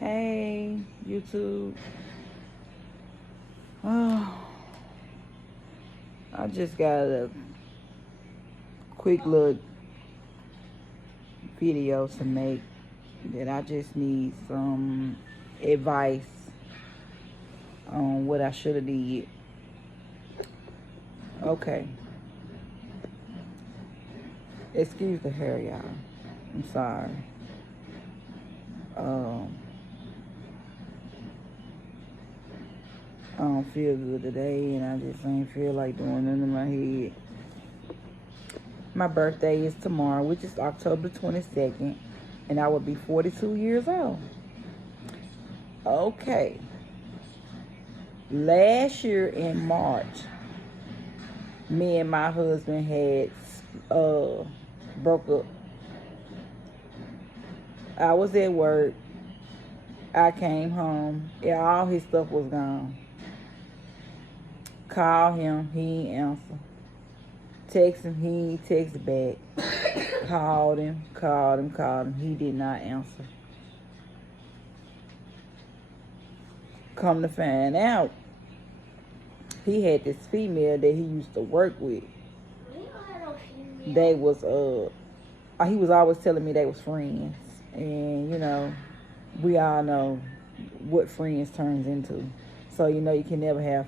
Hey, YouTube. Oh, I just got a quick little video to make that I just need some advice on what I should have did. Okay. Excuse the hair, y'all. I'm sorry. Um, I don't feel good today, and I just ain't feel like doing nothing in my head. My birthday is tomorrow, which is October 22nd, and I will be 42 years old. Okay. Last year in March, me and my husband had broke up. I was at work. I came home. And all his stuff was gone. Called him. He ain't answer. Text him. He ain't text back. Called him. He did not answer. Come to find out, he had this female that he used to work with. They was he was always telling me they was friends, and we all know what friends turns into. So you can never have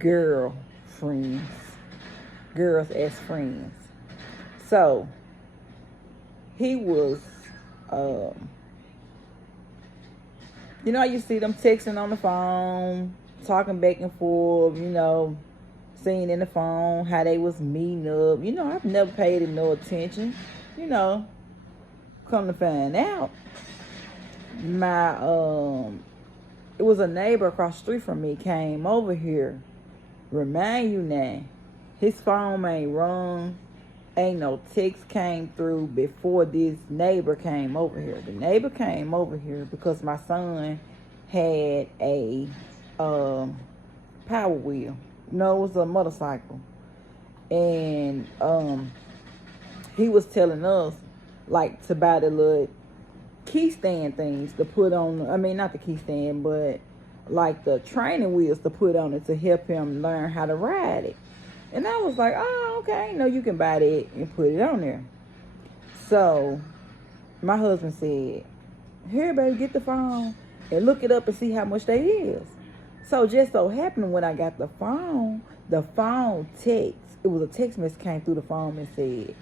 girl friends, girls as friends. So he was you see them texting on the phone, talking back and forth, seeing in the phone how they was meeting up. I've never paid him no attention. Come to find out, my it was a neighbor across the street from me came over here. Remind you now, his phone ain't rung. Ain't no text came through before this neighbor came over here. The neighbor came over here because my son had a power wheel. No, it was a motorcycle. And he was telling us like to buy the little key stand things to put on. I mean, not the key stand, but like the training wheels to put on it to help him learn how to ride it. And I was like, oh, okay, you can buy that and put it on there. So my husband said, here, baby, get the phone and look it up and see how much that is. So just so happened when I got the phone text, it was a text message came through the phone and said,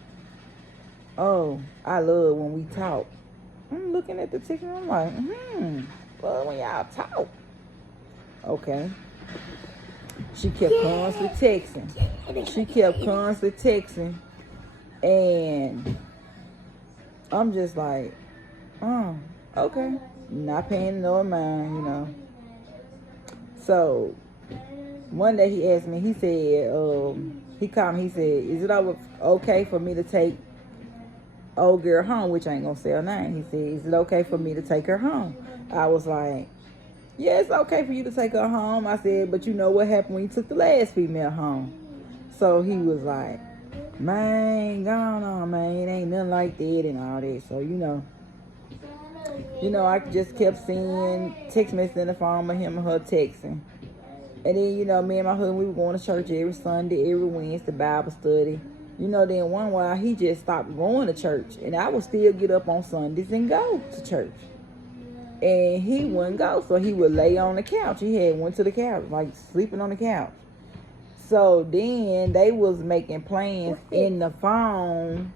oh, I love when we talk. I'm looking at the text and I'm like, love when y'all talk. Okay. She kept constantly texting. And I'm just like, oh, okay. Not paying no mind, So one day he asked me, he said, he called me, he said, is it okay for me to take old girl home? Which I ain't gonna say her name. He said, is it okay for me to take her home? I was like, yeah, it's okay for you to take her home. I said, but you know what happened when you took the last female home? So he was like, man, go on, man. It ain't nothing like that and all that. So, I just kept seeing text messages in the phone with him and her texting. And then, me and my husband, we were going to church every Sunday, every Wednesday, Bible study. Then one while he just stopped going to church. And I would still get up on Sundays and go to church. And he wouldn't go, so he would lay on the couch. He had went to the couch, like sleeping on the couch. So then they was making plans in the phone.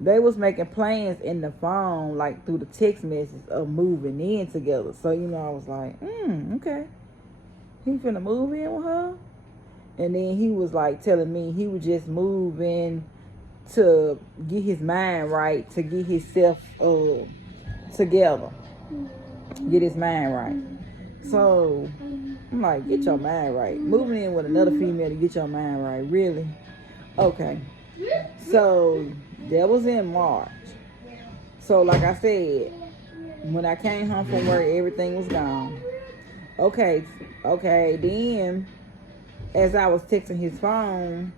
Like through the text message of moving in together. So, I was like, okay. He finna move in with her? And then he was like telling me he was just moving to get his mind right, to get himself together. Get his mind right. So I'm like, get your mind right. Moving in with another female to get your mind right. Really? Okay. So that was in March. So like I said, when I came home from work, everything was gone. Okay. Then as I was texting his phone,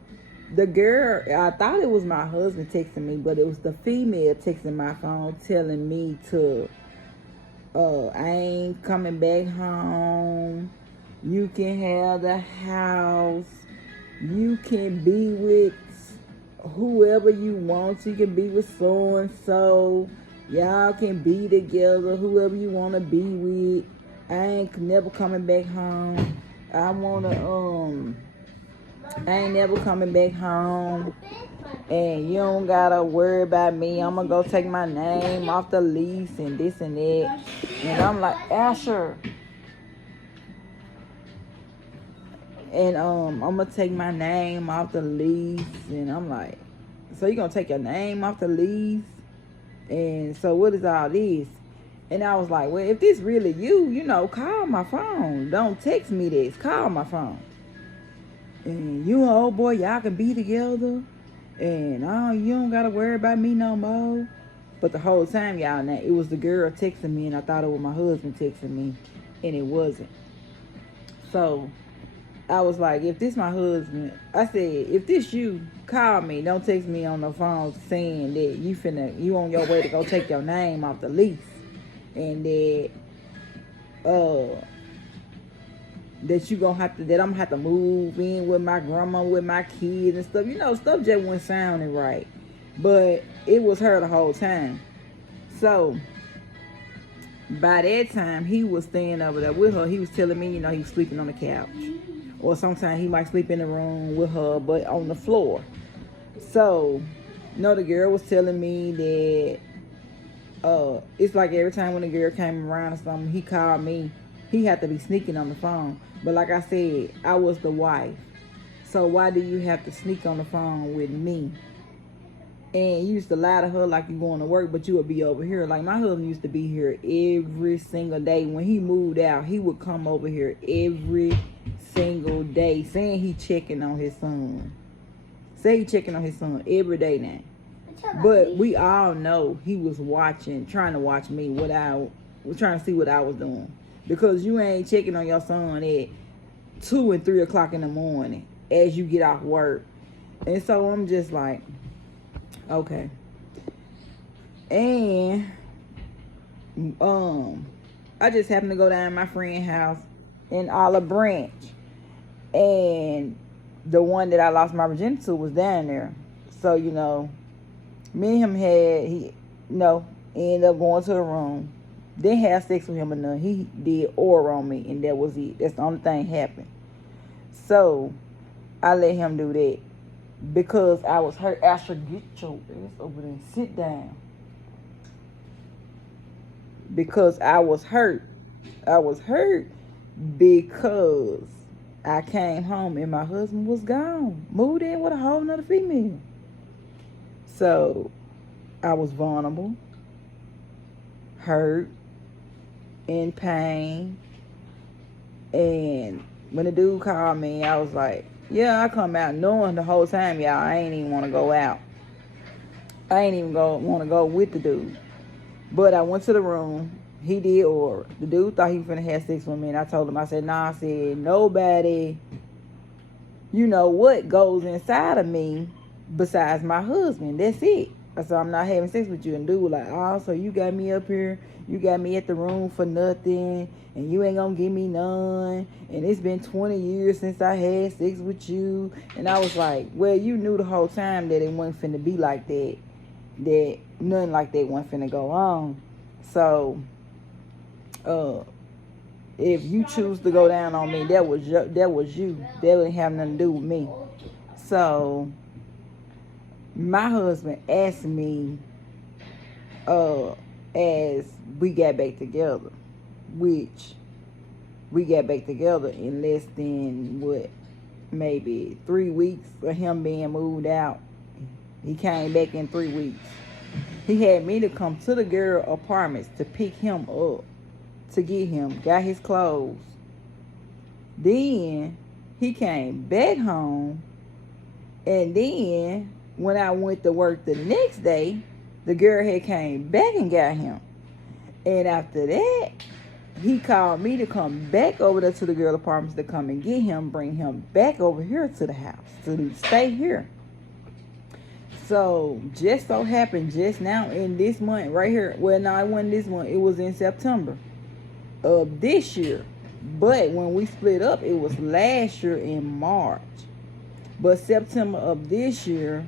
the girl, I thought it was my husband texting me, but it was the female texting my phone telling me to I ain't coming back home. You can have the house. You can be with whoever you want. You can be with so and so. Y'all can be together. Whoever you want to be with. I ain't never coming back home. I ain't never coming back home. And you don't gotta worry about me. I'm gonna go take my name off the lease and this and that. And I'm like, Asher. And I'm gonna take my name off the lease. And I'm like, so you gonna take your name off the lease? And so what is all this? And I was like, well, if this really you know, call my phone. Don't text me this. Call my phone. And you and old boy, y'all can be together. And you don't gotta worry about me no more. But the whole time, y'all, now, it was the girl texting me, and I thought it was my husband texting me, and it wasn't. So I was like, if this my husband, I said, if this you, call me. Don't text me on the phone saying that you on your way to go take your name off the lease, and that you gonna have to, that I'm gonna have to move in with my grandma, with my kids and stuff. You know, stuff just wasn't sounding right. But it was her the whole time. So by that time, he was staying over there with her. He was telling me, you know, he was sleeping on the couch. Or sometimes he might sleep in the room with her, but on the floor. So, you know, the girl was telling me that it's like every time when the girl came around or something, he called me. He had to be sneaking on the phone. But like I said, I was the wife. So why do you have to sneak on the phone with me? And you used to lie to her like you going to work, but you would be over here. Like my husband used to be here every single day. When he moved out, he would come over here every single day saying he checking on his son. Say he checking on his son every day now. But we all know he was watching, trying to watch me, trying to see what I was doing. Because you ain't checking on your son at 2 and 3 o'clock in the morning as you get off work. And so I'm just like, okay. And I just happened to go down to my friend's house in Olive Branch. And the one that I lost my virginity to was down there. So, you know, me and him ended up going to the room. Didn't have sex with him or nothing. He did oral on me, and that was it. That's the only thing happened. So I let him do that because I was hurt. Asher, get your ass over there and sit down. Because I was hurt. I was hurt because I came home and my husband was gone. Moved in with a whole nother female. So I was vulnerable, hurt, in pain. And when the dude called me, I was like, yeah, I come out knowing the whole time, y'all, I ain't even want to go out. I ain't even want to go with the dude. But I went to the room. He did oral. The dude thought he was finna have sex with me, and I told him, I said, nah, I said, nobody, you know what goes inside of me besides my husband. That's it. I said, I'm not having sex with you. And dude was like, oh, so you got me up here, you got me at the room for nothing, and you ain't gonna give me none, and it's been 20 years since I had sex with you. And I was like, well, you knew the whole time that it wasn't finna be like that, that nothing like that wasn't finna go on. So if you choose to go down on me, that was you. That didn't have nothing to do with me. So my husband asked me as we got back together, which we got back together in less than maybe 3 weeks of him being moved out. He came back in 3 weeks. He had me to come to the girl apartments to pick him up, to get him, got his clothes. Then he came back home, and then when I went to work the next day, the girl had came back and got him. And after that, he called me to come back over there to the girl apartments to come and get him, bring him back over here to the house to stay here. So just so happened just now in this month right here. Well, no, it wasn't this month. It was in September of this year. But when we split up, it was last year in March. But September of this year,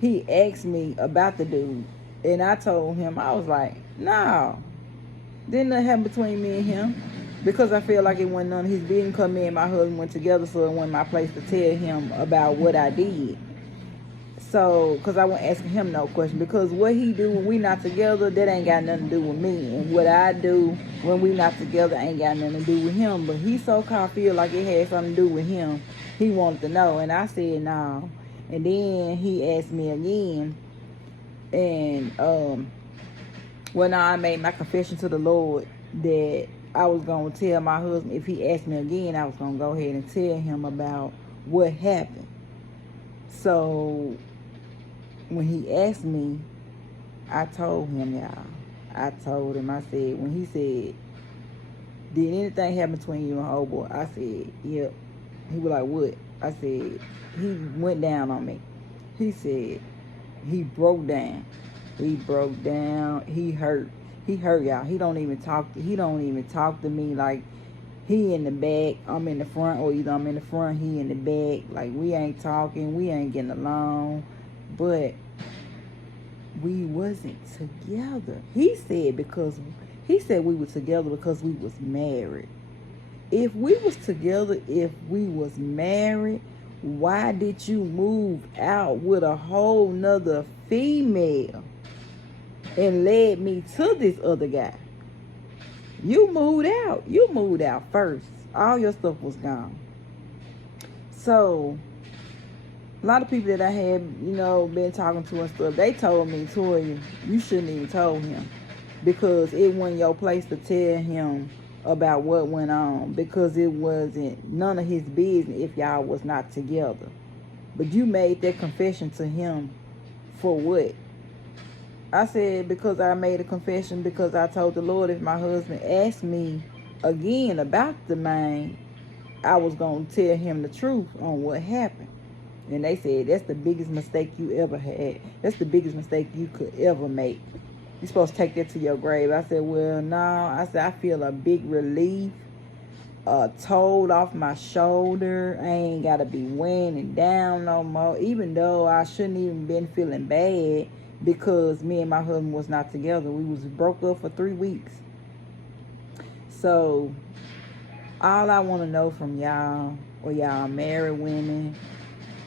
he asked me about the dude. And I told him, I was like, no. Didn't nothing happen between me and him. Because I feel like it wasn't none of his business. Because me and my husband went together, so it wasn't my place to tell him about what I did. So, because I wasn't asking him no question. Because what he do when we not together, that ain't got nothing to do with me. And what I do when we not together ain't got nothing to do with him. But he so-called feel like it had something to do with him. He wanted to know. And I said, no. And then he asked me again. And, when I made my confession to the Lord that I was going to tell my husband, if he asked me again, I was going to go ahead and tell him about what happened. So when he asked me, I told him, y'all. I told him, I said, when he said, did anything happen between you and old boy? I said, yep. He was like, what? I said, he went down on me. He said, he broke down. He broke down. He hurt. He hurt, y'all. He don't even talk to me like he in the back, I'm in the front, or either I'm in the front, he in the back. Like, we ain't talking, we ain't getting along. But we wasn't together. He said we were together because we was married. If we was together, if we was married, why did you move out with a whole nother female and led me to this other guy? You moved out. You moved out first. All your stuff was gone. So, a lot of people that I had, been talking to and stuff, they told me, Toya, you shouldn't even told him. Because it wasn't your place to tell him about what went on. Because it wasn't none of his business if y'all was not together. But you made that confession to him for what? I said, because I made a confession because I told the Lord if my husband asked me again about the man, I was going to tell him the truth on what happened. And they said, that's the biggest mistake you ever had. That's the biggest mistake you could ever make. You're supposed to take that to your grave. I said, well, no. I said, I feel a big relief. Told off my shoulder. I ain't got to be weighing it down no more. Even though I shouldn't even been feeling bad. Because me and my husband was not together. We was broke up for 3 weeks. So, all I want to know from y'all, or y'all married women,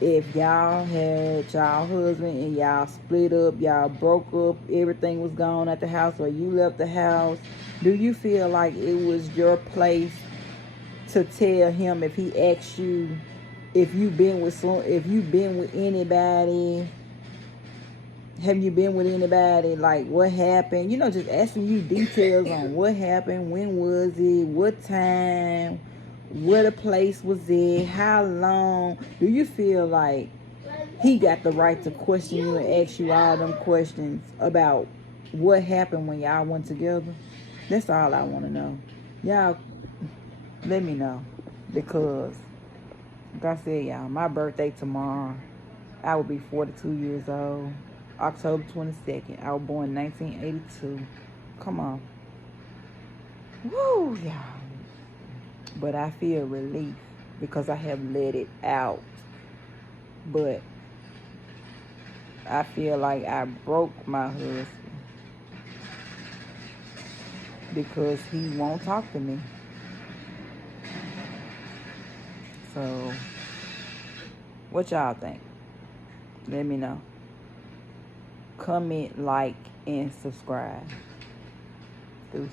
if y'all had y'all husband and y'all split up, y'all broke up, everything was gone at the house, or you left the house, do you feel like it was your place to tell him if he asked you if you've been with anybody? Have you been with anybody? Like, what happened? Just asking you details on what happened, when was it, what time, where the place was at, how long. Do you feel like he got the right to question you and ask you all them questions about what happened when y'all went together? That's all I want to know. Y'all, let me know. Because, like I said, y'all, my birthday tomorrow. I will be 42 years old. October 22nd. I was born 1982. Come on. Woo, y'all. But I feel relief because I have let it out. But I feel like I broke my husband because he won't talk to me. So, what y'all think? Let me know. Comment, like, and subscribe. Deuces.